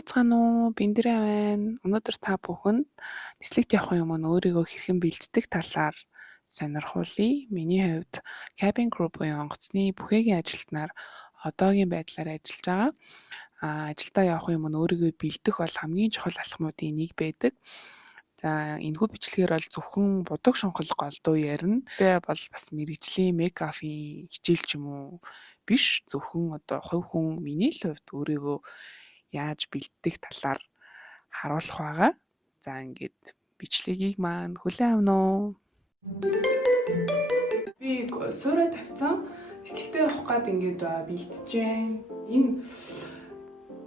байцгаана уу? Биндрээ байна. Өнөөдөр та бүхэнд нислэгт явахын өмнө өөрийгөө хэрхэн бэлддэг талаар сонирхуулъя. Миний хувьд cabin crew буюу онгоцны бүхэгийн ажилтнаар одоогийн байдлаар ажиллаж байгаа. Ажилдаа явахын өмнө өөрийгөө бэлдэх бол хамгийн чухал алхмуудын нэг байдаг. За энэхүү бичлэгээр бол зөвхөн будаг шунхал голдуу ярина. Тэ бол бас мэрэгжлийн мейкапын хичээл ч юм уу биш. Зөвхөн одоо хувь хүн миний л хувьд өөрийгөө яаж бэлддэг талаар харуулах байгаа. За ингээд бичлэгийг маань хүлээн авна уу? Би суурай тавьсан. Нислэгтэй явах гээд ингээд бэлтжээ.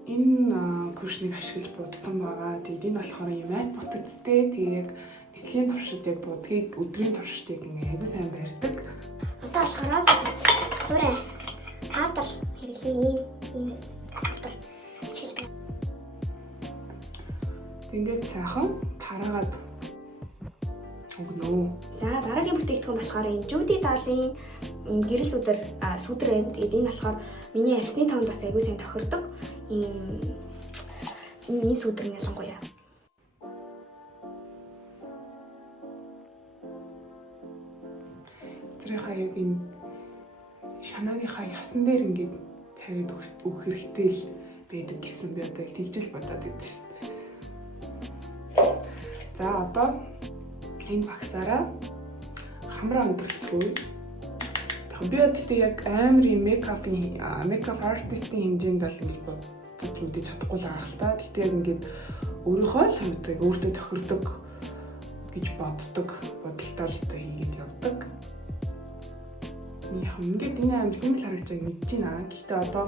Энэ курсыг ашиглаж будсан байгаа. Тэгээд энэ болохоор юм айт бутацтэй. Тэгээд нислэгийн туршид яг будгийг өдрийн туршидыг ингээд аягүй сайн барьдаг. Одоо болохоор суурай тавтал хэрэглэн ийм тавтал ашигладаг. Ингээд сайхан тараагаад өгнө. За дараагийн бүтээгдэхүүн болохоор энэ Judy Doll-ийн гэрэл сүдэр байна. Тэгээд энэ болохоор миний арсны тоонд бас аягүй сайн тохирдог. Ийм сүдэр ялангуяа. Тэрийнхаа яг энэ шанааныхаа ясан дээр ингээд тавиад өгөх хэрэгтэй л байдаг гэсэн би одоо тэгжэл бодоод байдаг шүү дээ. За одоо энэ багсаараа хамраа өндөрцгөө. Би одоо яг амар юм мейкап артистийн хэмжээнд бол ингэж бодож мэдээж чадахгүй л байгаа л та. Тэгтээ яг ингээд өөрийнхөө л хувьд өөртөө тохирдог гэж боддог бодолтой л одоо хийгээд явдаг. Яг ингээд энэ амар тийм л харагдаж байгаа мэдэж байна. Гэхдээ одоо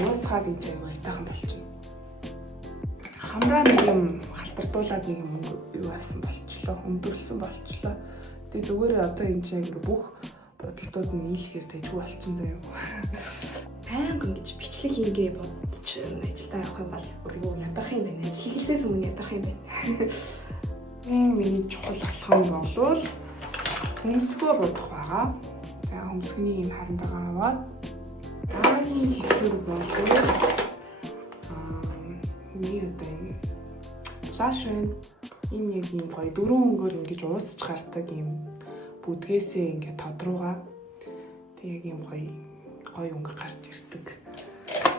уусгаад энэ аягүй айтайхан болчихно. Хамраа нэг юм халтардуулаад нэг юм юу аасан болчлоо, өндөрсөн болчлоо. Тэгээ зүгээрээ одоо энэ чинь ингээ бүх бодолтууд нь нийлэхээр тэжгүй болчихсон заяа. Аанг ингэж бичлэг хийгээ бодож ажилдаа явах юм бол өөрөө ядарах юм байна. Ажил хийхээс өмнө ядарах юм байна. Миний чухал алхам болвол хөмсгөө бодох байгаа. За хөмсгөний энэ харандагаа аваад дараагийн хэсэг болвол миний одоо энэ плаш байна. Энэ яг юм гоё дөрөв өнгөөр ингэж уусч гардаг юм бүдгээсээ ингээд тодруугаа. Тэг яг юм гоё өнгө гарч ирдэг.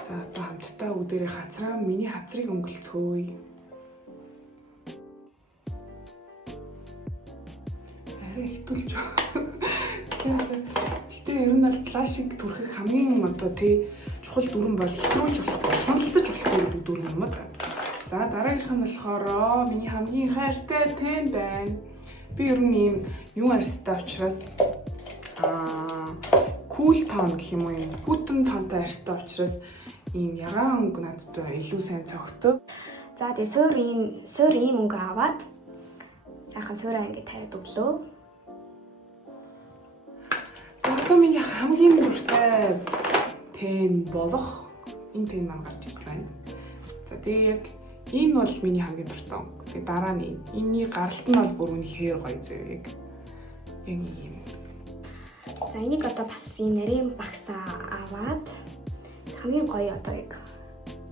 За одоо хамтдаа өдөрөө хацраа миний хацрыг өнгөлцгөөе. Арай ихтүүлж. Гэтэ ер нь бол плашиг түрхэх хамгийн одоо тий чухал дүрэн бол ихтүүлж болохгүй, шуналтаж болохгүй гэдэг дүрэн юм аа. За дараагийнх нь болохоор миний хамгийн хайртай тэн байна. Би ер нь ийм юун арьстай учраас кул тон гэх юм уу юм хүтэн тонтой арьстай учраас ийм ягаан өнгө надад илүү сайн цогтөг. За тэгээ суур ийм өнгө аваад сайхан суураа ингэ тавиад өглөө. За одоо миний хамгийн дуртай тэн болох энэ тэн маань гарч ирж байна. За тэгээ яг энэ бол миний хамгийн дуртай өнгө. Тэгээ дараа нь энэний гаралт нь бол бүр үнэхээр гоё зөө яг ийм. За энийг одоо бас ийм нарийн багсаа аваад хамгийн гоё одоо яг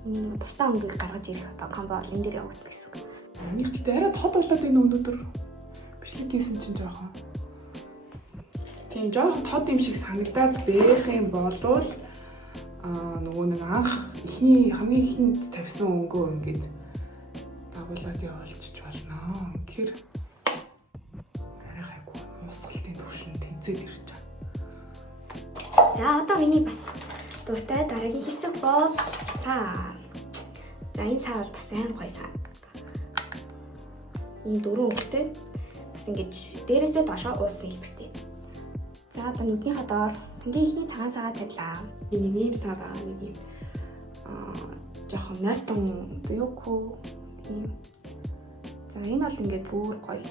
миний дуртай өнгөийг гаргаж ирэх одоо комбо бол энэ дээр явагддаг гэсэн үг. Энийг гэхдээ арай хот болоод энэ өнөөдөр бичлэг хийсэн чинь жоохон. Тийм жоохон хот юм шиг санагдаад бэрэх юм болвол нөгөө нэг анх хамгийн ихэнд тавьсан өнгөө ингээд дагуулад явуулчих болно. Тэгэхээр арай гайгүй мусгалтын төвшин тэнцээд ирж байгаа. За одоо миний бас дуртай дараагийн хэсэг бол саа. За энэ саа бол бас амар гоё саа. Энэ дөрөв өнгөтэй бас ингэж дээрээсээ доошоо уусан хэлбэртэй. За одоо нүднийхээ доор хамгийн ихний цагаан сагаа тавилаа. Нэг ийм саа байгаа нэг ийм жоохон найтон юуко ийм. За энэ бол ингээд бүр гоё.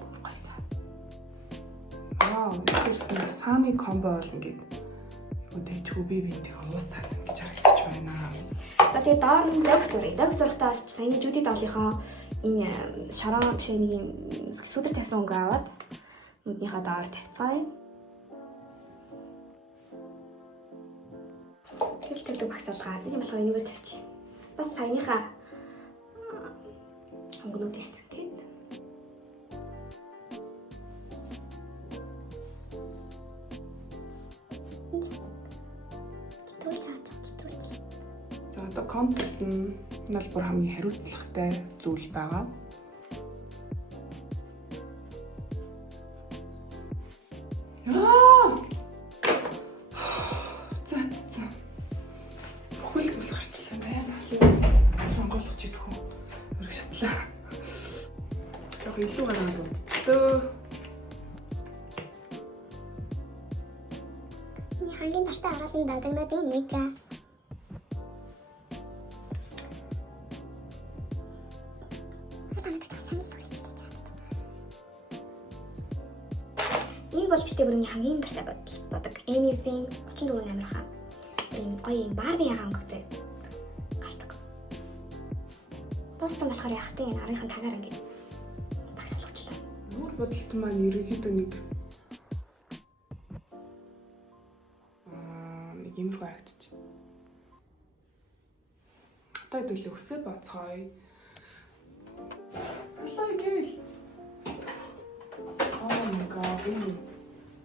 Бүр гоё саа. Тэр сааны комбо бол ингээд юу дэжгүй би бинтийг уусаад ингэж харагдаж байна. За тэгээ доор нь зог зургатаа бас саяны Judy Doll-ийнхоо энэ шараа биш нэг юм сүдэр тавьсан өнгө аваад нүднийхээ доор тавьцгаая. Тэгэл багсаалгаад нэг юм болохоор энэгээр тавьчих. бас саяныхаа хөнгөнүүдээс тэгээд За одоо контент нь бол бүр хамгийн хариуцлагатай зүйл байгаа. За. Бүхэл бас гарчлаа байна. Сонголгоч идэх үү? Өргө шатлаа. Яг илүү гараад удчихлоо. Энэ хамгийн тартай араас нь дадагнаад нэг энэ бол битээ бүрний хамгийн тартай бодог. Эмиусийн 34 номерхаа. Энэ гоё юм Барби ягаан өнгөтэй гардаг. Дууссан болохоор яах вэ? Энэ арийнхын тагаар ингээд багс болгочлоо. Нүүр бодолт маань ерөнхийдөө нэг иймэрхүү харагдчих. Одоо хэдүүлээ өсөө боцгоё. Аллаа гэл. Oh my god.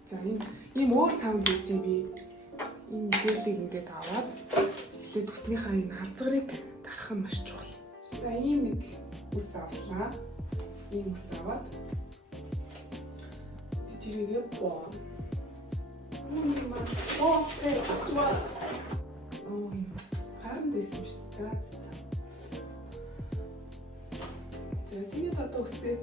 За ийм өөр саунд үзье би. Энэ мэдээллийг ингээд аваад эхлээд бүснийхаа энэ харцгарыг дарах нь маш чухал. За ийм нэг ус авлаа. Ийм ус аваад тэрийгээ боо. Окей, чуа. Харин дэсэн биш. За. Тэгээд одоо үсээ.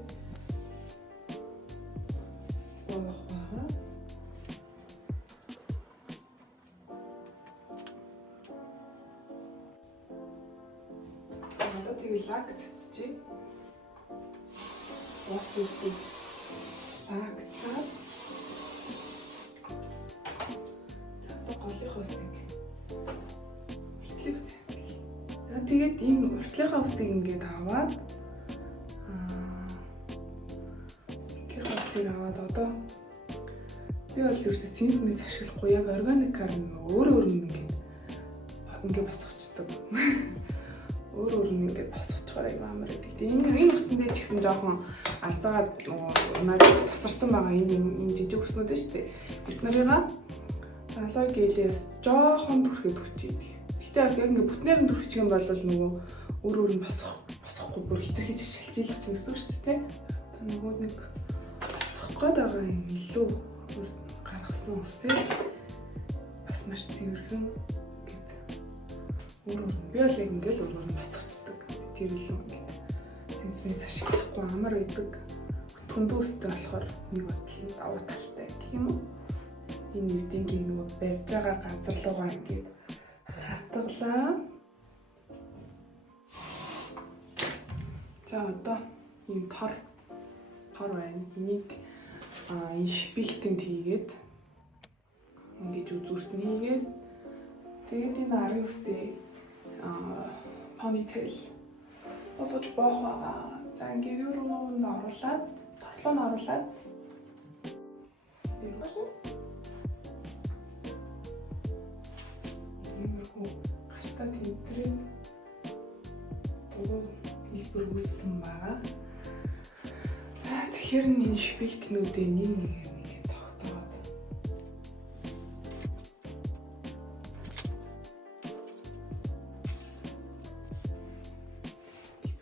Одоо тэгээд лаг цацчих. Бос үсээ. Лаг цаад. Голынхоо усыг уртлын ус. За тэгээд энэ уртлынхаа усыг ингээд аваад одоо би бол ерөөсөө синсмэс ашиглахгүй яг органикаар нь өөр нь ингээд босгочдөг. Өөр нь ингээд босгочгоор аяа амар гэдэг. Энэ усэндээ ч гэсэн жоохон алзаагаад унаад тасарсан байгаа энэ жижиг уснууд нь шүү дээ. Бид нарыгаа алой гэлээс жоохон түрхэд хүчээд. Гэтэ яг ингээд бүтнээр нь түрчих юм бол нөгөө өөр нь босохгүй бүр хитрхээс шалжилах чинь гэсэн шүү дээ. Одоо нөгөө нэг босгоход байгаа юм илүү гаргасан үсээ бас маш цэвэрхэн гэд өөр би бол яг ингээд өөр нь босгочдөг. Тэр илүү ингээд синсмэс ашиглахгүй амар байдаг. Түндүү үстэй болохоор нэг бодлын давуу талтай гэх юм уу? Энэ эвдингийн нөгөө барьж байгаа газар руугаа ингээд хатгалаа. За одоо ийм тор байна. Энийг энэ шпилтэнд хийгээд ингэж үзүүрт нь хийгээд тэгээд энэ арын үсээ ponytail болгож боох байгаа. За ингээд юуруунд оруулаад тотлоо нь оруулаад гартаа тэмдрээд дөрөв хэлбэр үүссэн байгаа. Тэгэхээр энэ шпилкнүүдээ нэг тогтоод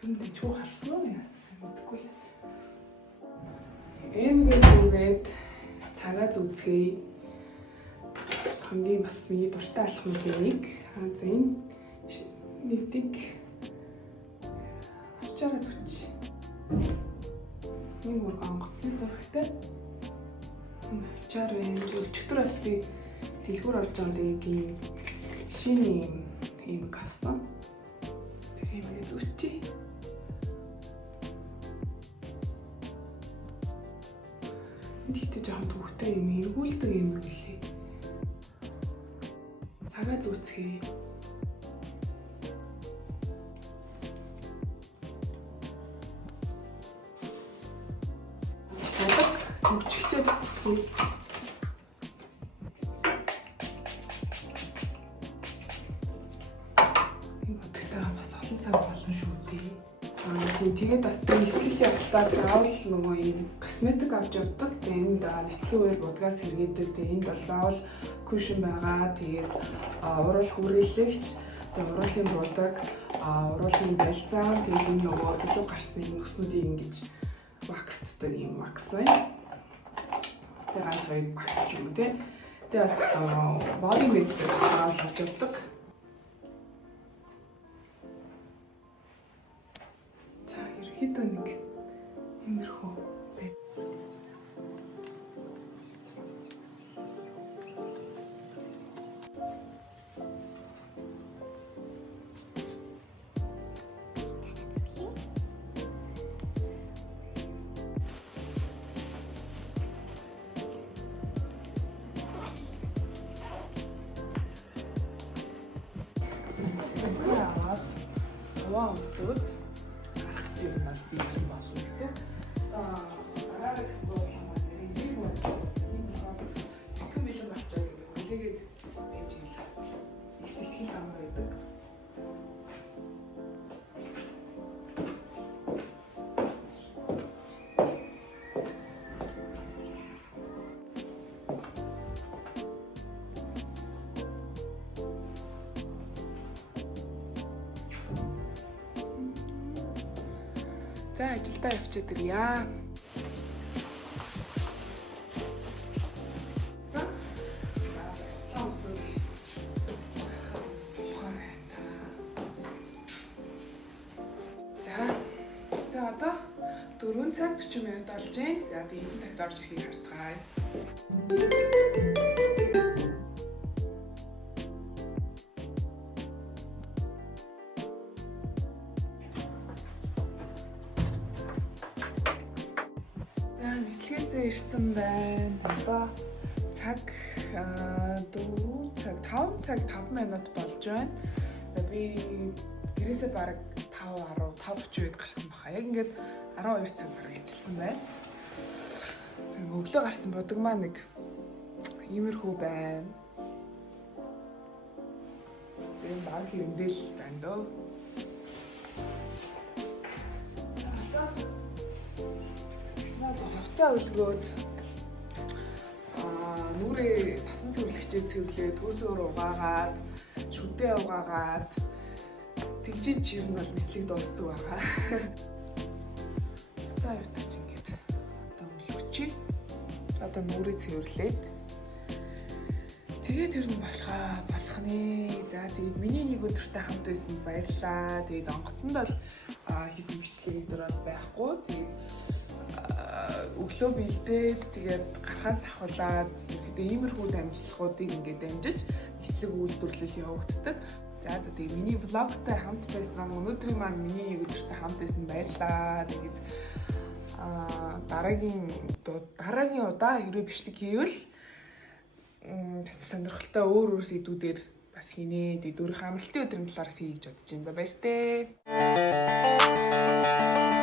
энэ чуу харсан уу яасан мэдгүй л. Эмгээд цагаа зүцгээе. Хамгийн бас миний дуртай алхмын нэг. За энэ нэгдэг авчаараа зүч. Ийм бүр онгоцны зурагтай. Авчаар байна. Өчигдөр бас би дэлгүүр орж байгаа ийм шинэ ийм каспа. Тэр иймээ зүчи. Тэгтээ жоохон төвхтэй юм эргүүлдэг юм гэлээ. Цагаа зүцгээе. Мөчгчээ татчихъя. Энэ бодогтойгоо бас Тэгээд бас нислэг явахдаа заавал нөгөө ийм косметик авч явдаг. Тэгээд энд нислэгийн үеэр будгаас сэргээдэг. Тэгээд энд бол заавал кушн байгаа. Тэгээд уруул хүрээлэгч, тэгээд уруулын будаг, уруулын балзам, тэгээд энэ нөгөө илүү гарсан энэ өснүүдийг ингэж ваксддаг юм вакс байна. Тэгээд ганц хоёр вакс ч юм уу тий. Тэгээд бас body mist гэж заавал авч явдаг. Ерөнхийдөө нэг иймэрхүү байд. Вау, сууд юм бас биелэн болсон гэсэн. Араа гэсэн бодлого маань нэг бодлоо. Ихэн биелэн болчихоо гэдэг. Хүлээгээд байж хэлээс их сэтгэл амар байдаг. За ажилдаа явчихад ирье. За. Самсуу. За. Тэгээ одоо 4 цаг 40 минут болж байна. За тэгээ энэ цагт орж ирэхийг харцгаая. Нислэгээсээ ирсэн байна. Одоо цаг 4 цаг 5 цаг 5 минут болж байна. Би гэрээсээ бараг 5:30 үед гарсан баха. Яг ингээд 12 цаг бараг ажилласан байна. Тэгээ өглөө гарсан бодог маань нэг иймэрхүү байна. Тэгээ баг хэмдээл байна дөө. Хувцас өлгөөд нүрээ тасан цэвэрлэгчээр цэвэрлээд төсөөр угаагаад шүдээ угаагаад тэгжиж ер нь бол нислэг дуустдаг байгаа. Хувцас явтаач ингээд одоо өлгөчий. Одоо нүрээ цэвэрлээд тэгээд ер нь болох нэ. За тэгээд миний нэг өдөртөө хамт байсанд баярлалаа. Тэгээд онгоцонд бол хийсэн бичлэг дээр бол байхгүй. Тэгээд өглөө бэлдээд тэгээд гарахаас ахуулаад ерөөдөө иймэрхүү дамжлагуудыг ингээд дамжиж нислэг үйлдвэрлэл явагддаг. За тэгээд миний влогтой хамт байсан өнөөдрийн маань миний нэг өдөртөө хамт байсан баярлалаа. Тэгээд дараагийн удаа хэрвээ бичлэг хийвэл сонирхолтой өөр сэдвүүдээр бас хийнэ. Тэгээд өөрийнхөө амралтын өдрийн талаараас хий гэж бодож байна. За баяр таа.